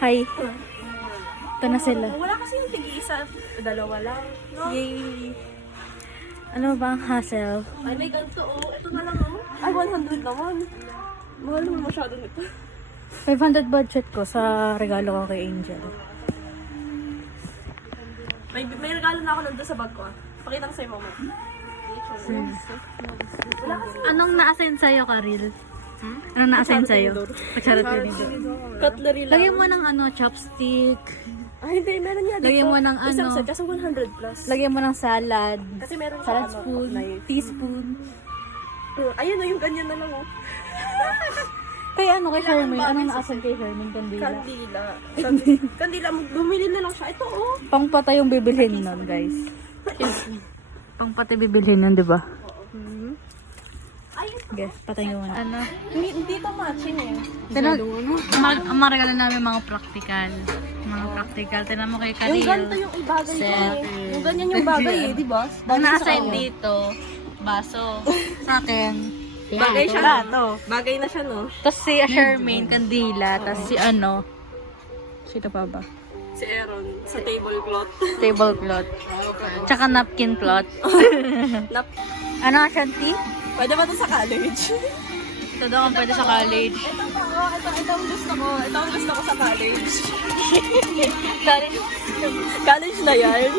Hi. Ito na sila. Wala kasi yung tig-isa. Dalawa lang. No? Yay! Ano ba ang hassle? Ay, may ganito oh. Ito na lang oh. Ay, 100 naman. Mahal naman masyado nito. 500 budget ko sa regalo ko kay Angel. May regalo na ako nandun sa bag ko ah. Pakita ko sa'yo mama. Wala kasi. Anong na-assign sa'yo, Karil? Anong na-assign sa'yo? Pagcharot yun. Cutlery lang. Lagyan mo ng chopstick. Ay, hindi. Meron niya dito. Lagyan mo ng Isang set. Kasi 100 plus. Lagyan mo ng salad. Kasi meron siya Salad spoon. knife. Teaspoon. Ayun oh, yung ganyan na lang oh. Kay kay Hermine. Anong na-assign kay Hermine? Kandila. Kandila. Kandila, bumili na lang siya. Ito oh. Pangpatay yung bibilhin nun, guys. Pangpatay bibilhin nun, di ba? Ayun. Guys, patay ko muna. Ano? Hindi to matching eh. Ang mga regalo namin mga practical. Mga practical. Tinan mo kay Karil. Yung ganito yung ibagay ko Set. eh. Yung ganyan yung bagay eh, di ba? Ang na-assign dito, baso. Sa akin. Bagay siya na to. Bagay na siya no. Tapos si Hermine, kandila. Tapos si sino pa ba? Si Aaron sa tablecloth. Tablecloth. Tsaka napkin cloth. Ano, Ashanti? Pwede ba ito sa college? Ito daw ang pwede sa college. Ito pa oh, ito ang gusto ko. Ito ang gusto ko sa college. College na yan.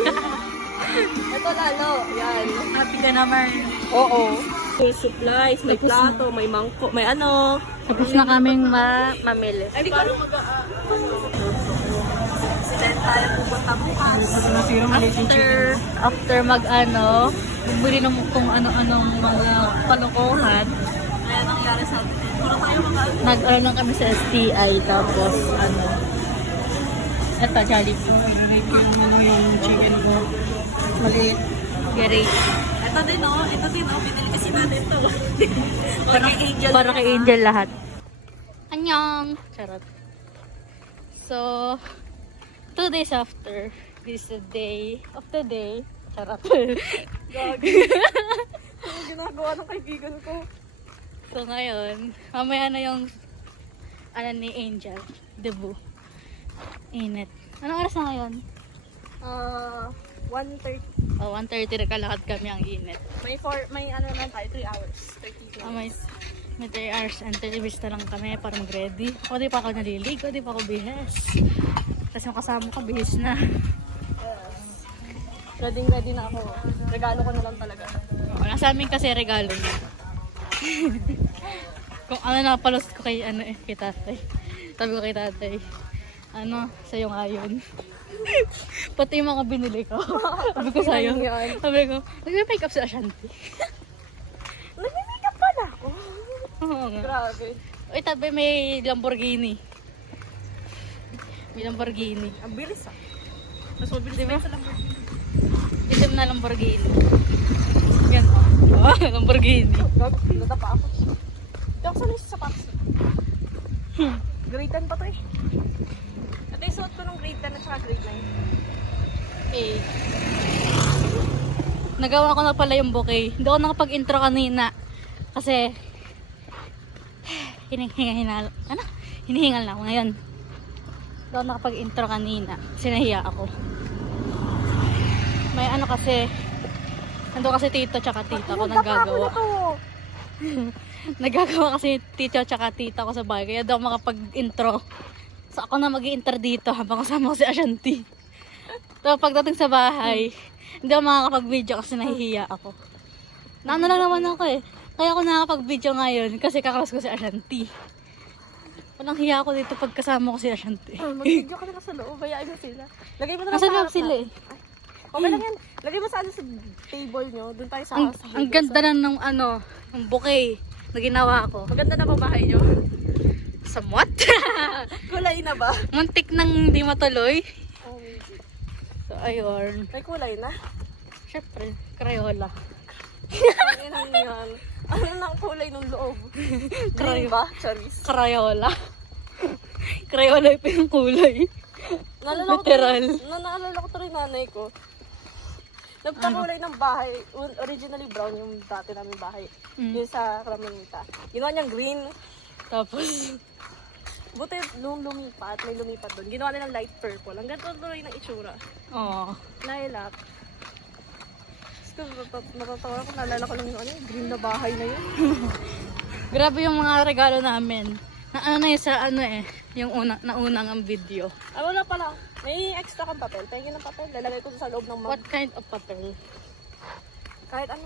Ito lalo. Yan. Happy ka naman. Oo. May supplies, may plato, may mangko, may ano. Tapos na kaming mamili. Ay, di ko alam Then tayo pupunta bukas. After bumili ng kung ano-anong mga kalokohan. Ayan ang nangyari sa atin. Wala tayo Nag-ano lang kami sa STI, tapos eto, Jollibee. yung chicken ko. Maliit. Garage. Ito din oh. Pinili kasi natin to. Para kay Angel. Para kay Angel lahat. Annyeong! Charot. So, 2 days after, this is the day of the day. Charot. Gagi. Ano ginagawa ng kaibigan ko? So ngayon, mamaya na yung ni Angel, debut. Init. Anong oras na ngayon? 1:30. Oh, 1:30 nakalakad kami, ang init. May ano lang tayo, 3 hours. 30 minutes. May 3 hours and 30 minutes na lang kami para mag-ready. O di pa ako naliligo, di pa ako bihis. Tapos yung kasama ko, bihis na. Ready na ako. Regalo ko na lang talaga. Wala sa amin kasi regalo niya. Kung napalos ko kay kay tatay. Sabi ko kay tatay, sa'yo nga yun. Pati yung mga binili ko. Sabi ko sa'yo. Sabi ko, nag-make up si Ashanti. Nag-make up pala ako. Oo nga. Grabe. Uy, tabi may Lamborghini. May Lamborghini. Ang bilis ah. Mas mabilis diba? Sa Lamborghini. Itim na Lamborghini. Yan. Oh, Lamborghini. Pinata pa ako. Ito ako sanay sa sapatos. Grade 10 pa to eh. Ito yung suot ko nung grade 10 at saka grade 9. Eh. Nagawa ko na pala yung bouquet. Hindi ako nakapag-intro kanina. Kasi hinihingal na ako ngayon. Hindi ako nakapag-intro kanina. Sinahiya ako. May kasi nando kasi tito tsaka tita ko naggagawa. Nagagawa kasi tito tsaka tita ko sa bahay. Kaya daw makapag-intro. So ako na mag-i-intro dito habang kasama ko si Ashanti. So pagdating sa bahay, hindi ako makakapag-video kasi nahihiya ako. Naano lang naman ako eh. Kaya ako nakakapag-video ngayon kasi kakalas ko si Ashanti. Walang hiya ako dito pag kasama ko si Ashanti. Mag-video ka na sa loob. Bayaan mo sila. Lagay mo na lang Nasa sa loob harap sila na. eh. Okay lang yan. Lagay mo sa table nyo. Doon tayo sa Ang ganda na ng ng bouquet na ginawa ko. Maganda na ba bahay nyo? Somewhat. Kulay na ba? Muntik nang di matuloy. Oh, maybe. So ayun. May kulay na? Syempre, Crayola. Ano yan? Ano nang kulay ng loob? Green ba? Charis. Crayola. Crayola pa yung kulay. Literal. Naalala ko to rin nanay ko. Nagpakulay ng bahay. Originally brown yung dati namin bahay. Yung sa Kramanita. Ginawa niyang green. Tapos, Buti nung lumipat, may lumipat doon. Ginawa nila ng light purple. Ang ganda tuloy ng itsura. Oo. Lilac. Natatawa ko, naalala ko lang yung ano, yung green na bahay na yun. Grabe yung mga regalo namin. Na ano na yun sa ano eh. Yung naunang ang video. Ah, wala pala. May extra kang papel. Tingin ng papel. Lalagay ko sa loob ng mug. What kind of papel? Kahit ano.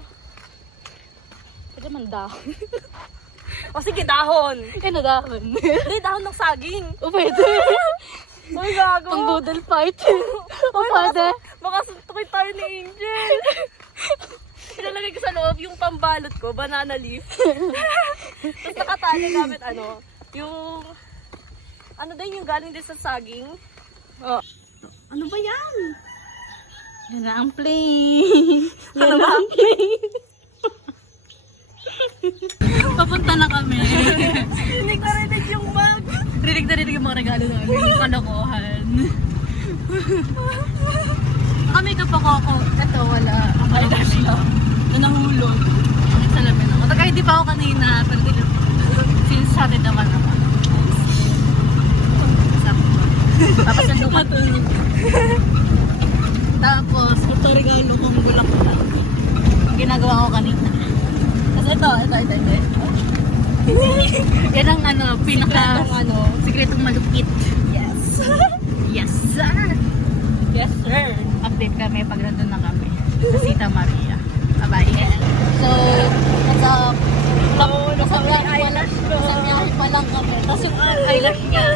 Pwede man dahon. O sige, dahon. Ano dahon? Hindi, dahon ng saging. O pwede. Uy, gago. Pang boodle fight. O pwede. Makasuntukin tayo ni Angel. Ilalagay ko sa loob yung pambalot ko, banana leaf. Tapos nakatali gamit ano, yung, ano din yung galing din sa saging. Oh. Ano ba yan? Yan na ang plane. Yan na ang plane. Papunta na kami. Hindi ko rinig yung mug. Rinig na rinig yung mga regalo namin. Yung kalokohan. Kami kapag ako, eto wala. Ay, gosh, na nahulog. Ang salamin ako. Taga hindi pa ako kanina, pero since Saturday naman ako. Tapos ang matulog. Tapos, ito regalo kong bulak-bulak. Ang ginagawa ko kanina. Tapos ito. Yan ang ano, sikretong malupit. Yes. Yes, sir! Yes, sir. Update kami pag nandun na kami sa Sita Maria. Bye-bye. So, nasa eyelash ko. Sa biyahe pa lang kami. Tapos yung eyelash niya,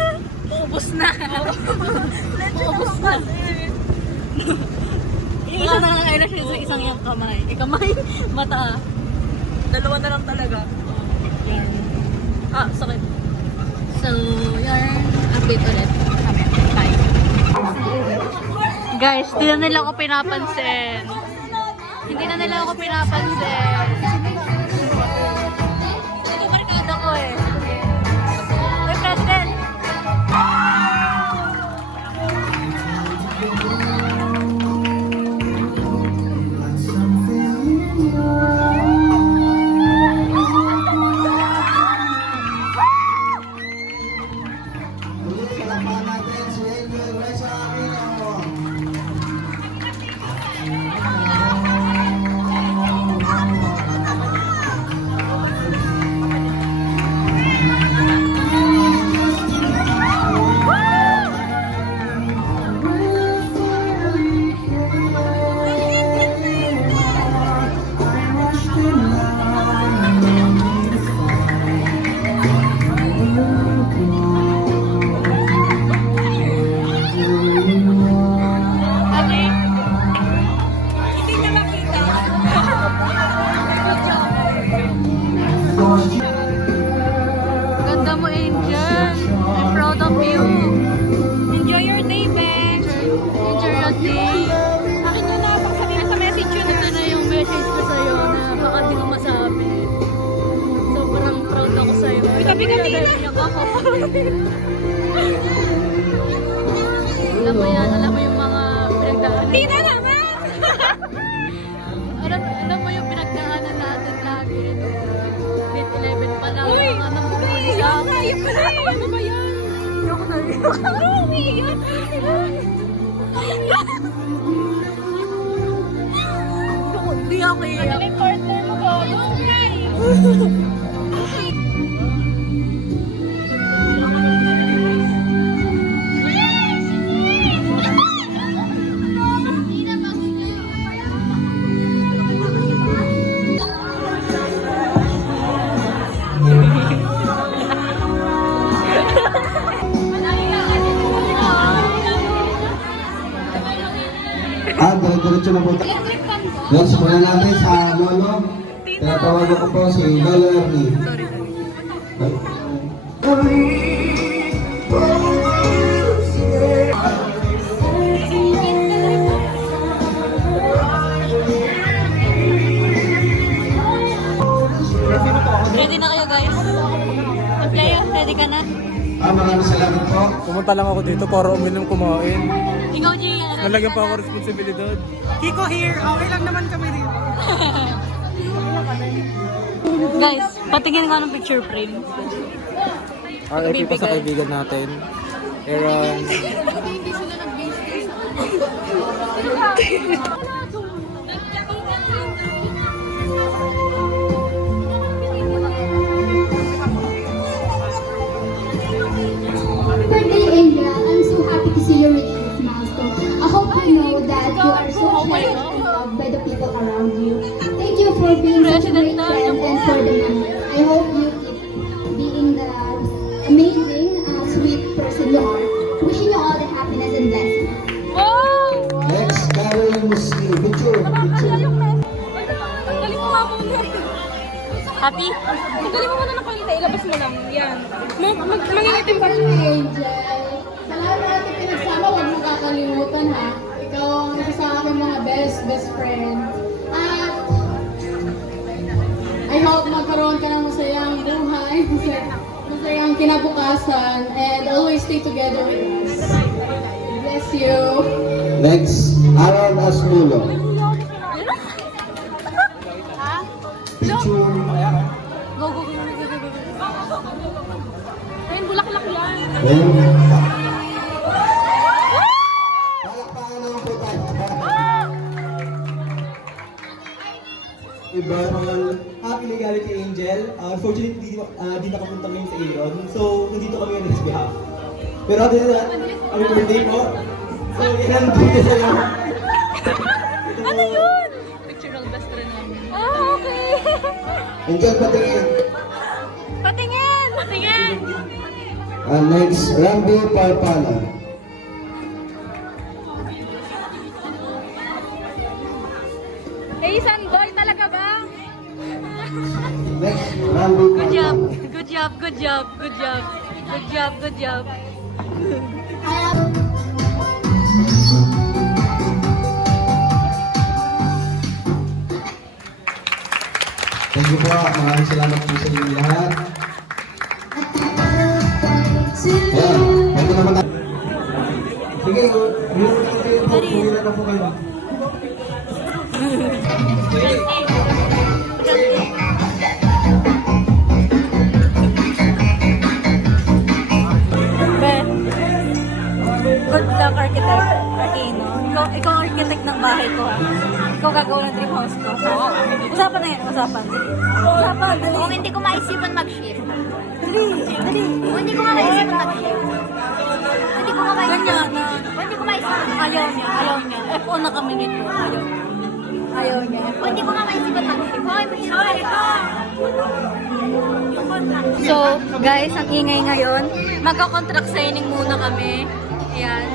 ubos na. Ubos na. Yung isa na lang eyelash niya sa isang yung kamay. Kamay, mata. Dalawa na lang talaga. Yan. Ah, sakit. So, yan. Update ulit kami. Bye. Guys, hindi na nila ako pinapansin. Hindi na nila ako pinapansin. Ito barkada ko eh. Uy, President! Ganda mo, Angel. I'm proud of you. Enjoy your day, Ben. Enjoy your day. Akin na na, pagsabihin sa message yun. Ito na yung message ko sa'yo na baka di ko masabi. Sobrang proud ako sa'yo. Uy, gabi-gabi na. Iyak ako. Alam mo yung mga pinagdaanan. Hindi na naman! Alam mo yung pinagdaanan natin lagi. Grade 11 pa lang. Uy! Mga nang Iyak na, iyak ka na eh. Ano ba yan? Iyak na iyak. Ano, umiiyak? Hindi ako iyak. Ano yung partner mo ko? Okay. Diretso na po. Yan, simulan natin sa lolo. Tinatawagan ko po si Lolo Ernie. Ready na kayo guys? Player, ready ka na? Maraming salamat po. Pumunta lang ako dito para uminom kumain. Ikaw, G, Nalagyan pa ako responsibilidad. Kiko here, okay lang naman kami dito. Guys, patingin nga ng picture frame. RIP pa sa kaibigan natin. Aaron. Birthday, Angel. I'm so happy to see you reach this milestone. I hope you know that you are so cherished and loved by the people around you. Thank you for being such a great friend and for the memory. I hope you keep being the amazing, sweet person you are. Wishing you all the happiness and blessings. Next, Carol Muslim. Picture. Happy? Magaling mo muna ng pangita, ilabas mo lang. Yan. Mangingitim ka. Angel. Sa lahat natin pinagsama, huwag mo kakalimutan ha. Ikaw ang isa sa aking mga best friend. At I hope magkaroon ka ng masayang buhay, masayang kinabukasan, and always stay together with us. Bless you. Next, Aaron Asmulo. Picture. Go, go, go, go, go, go, go. Ayun, bulaklak yan. Then, palakpakan naman po tayo. Diba? Pinigalit kay Angel. Unfortunately, di nakapunta ngayon sa Aaron. So, nandito kami on his behalf. Pero other than that, happy birthday po. So, yan ang birthday sa'yo. Ano yun? Picture ng best friend namin. Ah, okay. Angel, patingin. Patingin! Patingin! Next, Rambi Parpala. Eh, Sandoy talaga ba? Next, Rambi Good job. Parpala. Good job, good job, good job. Good job, good job. Thank you po. Maraming salamat po sa inyo lahat. Ayan, ito naman tayo. Sige, bilang na po kayo. Be, good luck, architect. Aquino. Ikaw ang architect ng bahay ko. Ikaw gagawa ng dream house ko. Usapan na yan, usapan. Usapan, dali. Kung hindi ko maisipan mag-shift. Dali, dali. Kung hindi ko nga maisipan mag-shift. Hindi ko nga maisipan. Ganyan na. Kung hindi ko maisipan. Ayaw niya, ayaw niya. F.O. na kami nito. Ayaw niya. Ayaw niya. Kung hindi ko nga maisipan mag-shift. Okay, mag-shift ka. Yung contract. So, guys, ang ingay ngayon. Magka-contract signing muna kami. Ayan.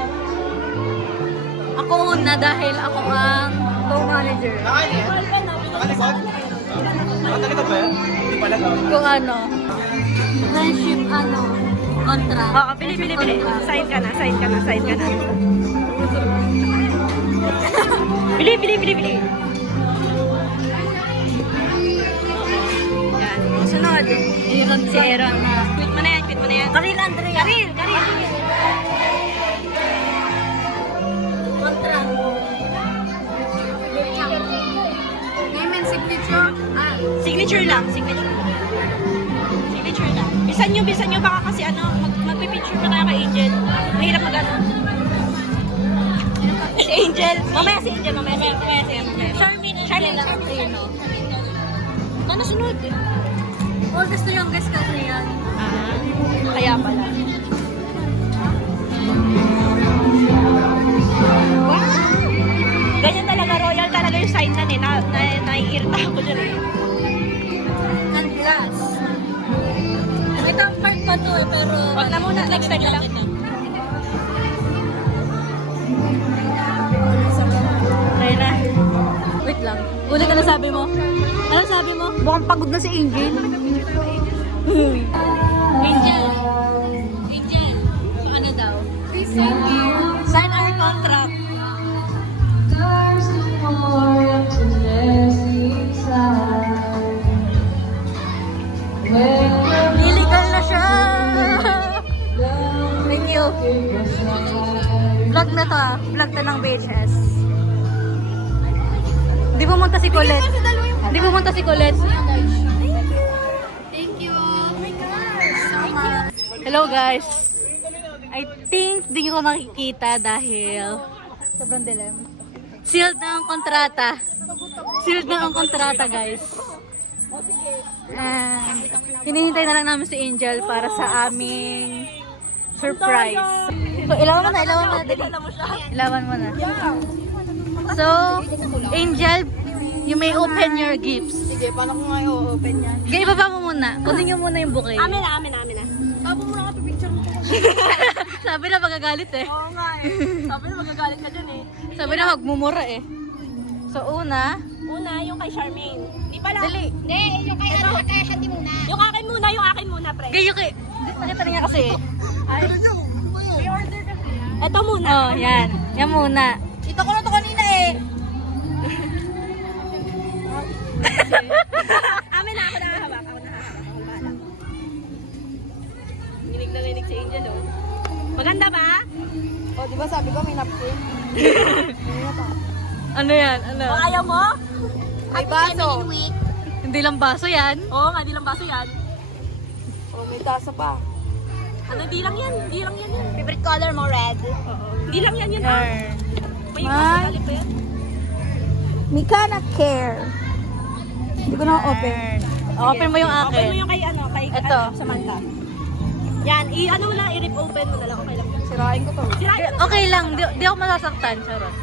Ako una dahil ako ang co-manager. Kung ano, friendship contract. Oo, bili. Sign ka na. Bili. Yan. Sunod. Si Aaron. Quit mo na yan. Karil Andrea. Karil. Contract. Name and signature. Signature lang. Bisan nyo baka kasi magpipicture pa tayo kay Angel. Mahirap Si Angel. Mamaya si Angel. Charmaine. Ano sunod? Oldest to youngest kasi yan. Kaya pala. Wow! Ganyan talaga, royal talaga yung sign na naiirita ako dyan eh. And glass. Ito ang part pa to eh, pero... Wag na muna, next time na lang. Try na. Wait lang. Uli ka na sabi mo. Ano sabi mo? Mukhang pagod na si Angel. Angel. Ano daw? Sign our contract. Illegal na siya. Thank you. Vlog na to ah. Vlog to ng BHS. Di pumunta si Colette. Thank you. Oh my gosh. So much. Hello guys. I think di ko makikita dahil sobrang dilim. Sealed na ang kontrata. Sealed na ang kontrata guys. And hinihintay na lang namin si Angel para sa aming surprise. So, ilawan mo na, dali. Ilawan mo na. So, Angel, you may open your gifts. Sige, paano ko nga i-open yan? Gaya, ibaba mo muna. Kunin nyo muna yung bouquet. Amin na. Tapos mo na nga pipicture mo. Sabi na magagalit eh. Oo nga eh. Sabi na magagalit ka dyan eh. Sabi na magmumura eh. So, una, Yung kay Charmaine. Di pala. dali. Hindi, yung kay ano, kay Ashanti muna. Yung akin muna, pre. Gaya, nakita niya kasi eh. Ito muna. Oh, yan. Yan muna. Ito ko na to kanina eh. Amin na, ako nakahawak. Ako bahala. Ninig na ninig si Angel, oh. Maganda ba? O, di ba sabi ko may napkin? Ano yan? Ano? O, ayaw mo? May baso. Hindi lang baso yan. Oo nga, di lang baso yan. O, may tasa pa. Ano, di lang yan. Favorite color mo, red. Di lang yan. Yarn. May kasagali pa yan. Mikana Care. Hindi ko na open. Open mo yung Open akin. mo yung kay Ito. Samantha. Yan, i-ano mo lang, i-rip open mo na lang. Okay lang. Sirain ko to. Sirain mo. Okay lang. Di ako masasaktan. Charot.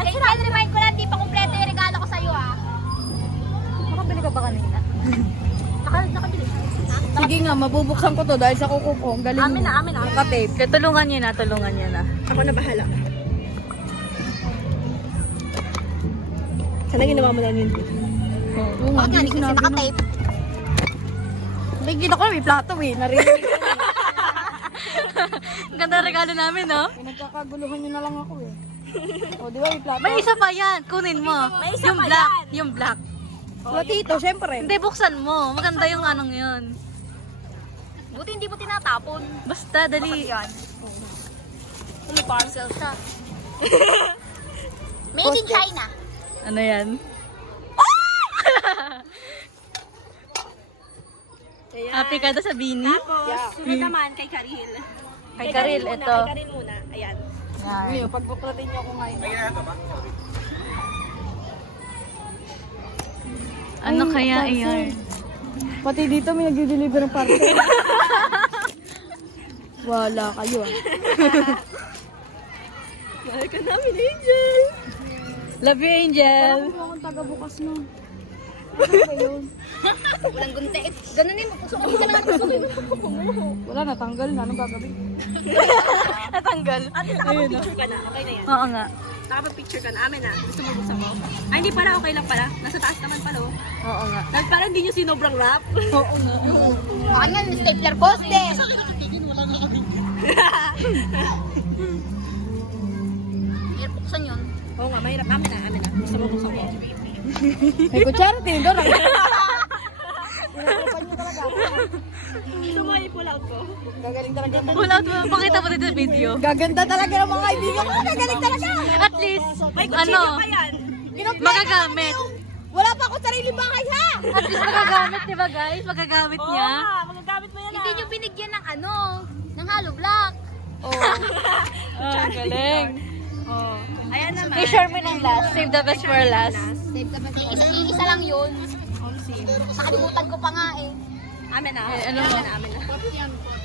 Hey, remind ko lang, di pa kumpleto yung regalo ko sa'yo, ah. Nakabili ka ba kanina? Nakabili. Sige nga, mabubuksan ko to dahil sa kuko ko. Ang galing Amin mo. na. Nakatape. Kaya tulungan niyo na. Ako na bahala. Sana ginawa mo lang yun. Oo nga, hindi ko sinabi na. Nakatape. Nakikita ko na may plato eh. Narinig ko. Ang ganda ng regalo namin, no? Pinagkakaguluhan nyo na lang ako eh. O, di ba may plato? May isa pa yan. Kunin mo. May isa Yung pa black. yan. Yung black. Platito, syempre. Hindi, buksan mo. Maganda yung anong yun. Buti hindi mo tinatapon. Basta, dali. May parcel siya. Made in China. Ano yan? Ayan. Happy ka na sa Bini? Tapos, sunod naman kay Karil. Kay Karil, muna, ito. Kay Karil muna. Ayan. Yan. Ngayon, pagbuklatin nyo ako ngayon. Ano kaya parcel. iyan? Pati dito may nag-deliver ng parcel. Wala kayo ah. Mahal ka namin, Angel. Love you, Angel. Wala ko akong taga-bukas na. Ano ba yun? Walang gunte. Ganunin mo, pusukin ka na. Wala, natanggal na. Anong gagawin? Natanggal. At nakapag-picture ka na. Okay na yan. Oo nga. Nakapag-picture ka na. Amin na. Gusto mo buksan mo? Ay, hindi pala. Okay lang pala. Nasa taas naman pala. Oh. Oo nga. Parang hindi nyo sinobrang wrap. Oo nga. Akin yan, stapler post din. Hirap buksan yun. Oo nga, mahirap. Amin na. Gusto mo buksan mo? May kutsara, tinidor. Gusto mo i-pull out ko? Gagaling talaga. Pull out mo. Pakita mo dito sa video. Gaganda talaga ng mga kaibigan ko. Gagaling talaga. At least, May kutsilyo ano, pa yan. magagamit. Wala pa ako sarili bahay ha. At least magagamit, di ba guys? Magagamit Oo niya. nga, magagamit mo yan Hindi nyo binigyan ng ano, ng hollow block. Ah, galing. Ayan naman. Kay Charmaine ang last. Save the best for last. Save the best. Isa lang yun. Nakalimutan ko pa nga eh. Amin na. Eh, ano mo? Amin na.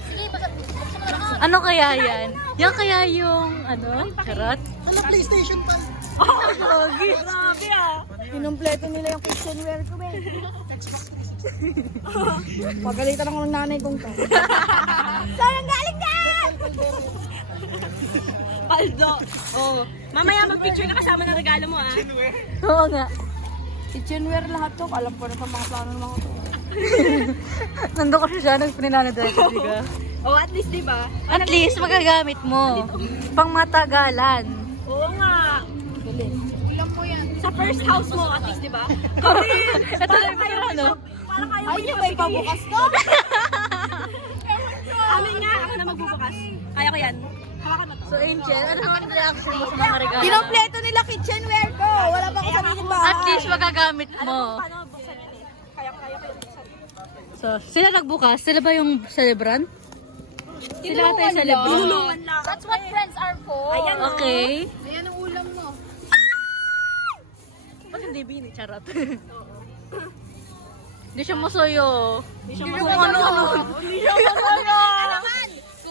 Sige, buksan mo na nga. Ano kaya yan? Yan kaya yung, ano, charot? Grabe ah. Kinumpleto nila yung kitchenware ko eh. Pagalitan ako ng nanay kong to. Saan galing yan? Paldo. Oh. Mamaya mag-picture ka kasama ng regalo mo ah. Oo nga. Kitchenware lahat to. Alam ko na sa mga plano ng mga to. Nandun ko siya, nagpininanadala ka. Oh, at least 'di ba? At least magagamit mo. Pang matagalan. Oo nga. Sa first house mo at least 'di ba? Ito na yung pera, no? Parang kayo Ay, yung may pabukas to. Amin nga, ako na magbubukas. Kaya ko yan. Hawakan mo to. So Angel, ano ang reaction mo sa mga regalo? Kinumpleto nila kitchenware ko. Wala pa ako sarili bahay. At least magagamit mo. Paano buksan yan eh? Kaya ko yung buksan. So, sila nagbukas? Sila ba yung celebrant? Sila tayo sa libro. Tulungan lang. That's what friends are for. Ayan, oh. Okay. Ayan ang ulam mo. Ba't hindi bini? Charot. Hindi siya masuyo. Hindi siya masaya. Hindi siya masaya.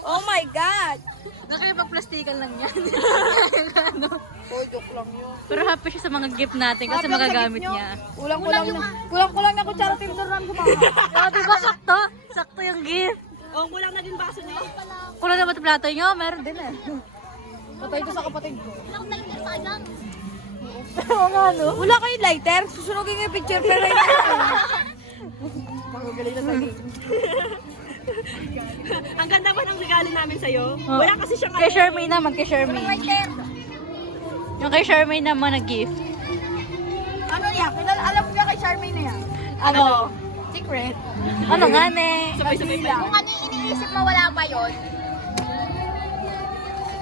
Oh my God! Nakipag-plastikan lang yan. Oh, joke lang yun. Pero happy siya sa mga gift natin kasi magagamit niya. Kulang-kulang na kutsara tinuturuan ko pa. Oh, diba sakto? Sakto yung gift. Oh, kulang na din baso niyo. Kulang na ba ito plato nyo? Meron din eh. Patay ko sa kapatid ko. Ilang lighter sa akin. Oo nga, no? Wala kayong lighter? Susunogin yung picture pero hindi. Magaling na sa game. Ang ganda ba ng regalo namin sa'yo? Wala kasi siyang Kay Charmaine naman, kay Charmaine. Lighter. Yung kay Charmaine naman na gift. Ano yan? Alam niya kay Charmaine na yan. Ano? Secret. Ano nga ne? sabay-sabay pa. Kung ano yung iniisip mo, wala pa yun.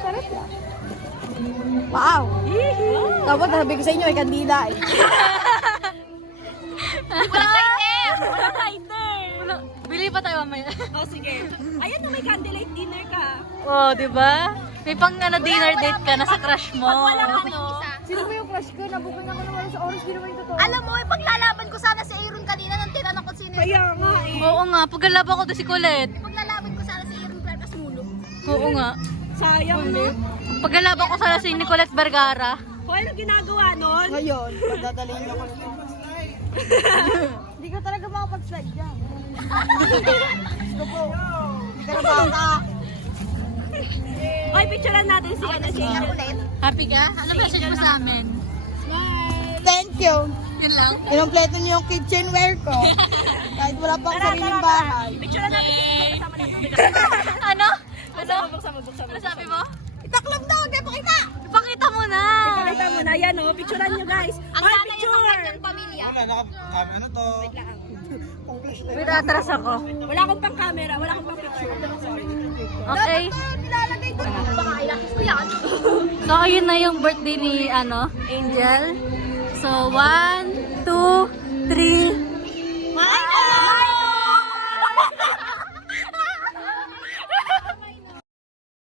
Sarap lang. Wow! Tapos sabi ko sa inyo, ay kandila eh. Walang lighter. Walang lighter! Wala. Bili pa tayo mamaya. Oh, sige. Ayan na, may candlelight dinner ka. Oh, di ba? May pang dinner date ka na sa crush mo. Ako yung isa. Sino ba yung crush ko? Nabuking ako naman sa oras, di naman yung totoo. Alam mo, paglalaban ko sana si Aaron kanina nang tinanong ko sino. Kaya nga eh. Oo nga, pagkalaban ko doon si Colette. Paglalaban ko sana si Aaron pero kasmulog. Oo nga. Sayang no. Pagkalaban ko sana si Nicolette Vergara. Hoy, ano ginagawa nun? Ngayon, pagdadalhin ako nito. Hindi ka talaga makapag-slide dyan. Gusto po. Hindi ka na baka. Ay, picturean natin si Ana Jane. Ulit. Happy ka? Ano message mo sa amin? Thank you. Yun lang. Kinumpleto niyo yung kitchenware ko. Kahit wala pa akong sariling bahay. Picturean natin si Ana kasama ng tubig. Ano? Ano? Buksan mo. Ano sabi mo? Itaklog daw, hindi pakita. Ipakita mo na. Pakita mo na, yan oh. Picturean nyo guys. Ang Ay, sana yung picture! kanyang pamilya. Ano to? Wait, atras ako. Wala akong pang camera, wala akong pang picture. Sorry. Okay. Nilalagay ko. Baka ilakis ko yan. So, ayun na yung birthday ni Angel. So, 1, 2,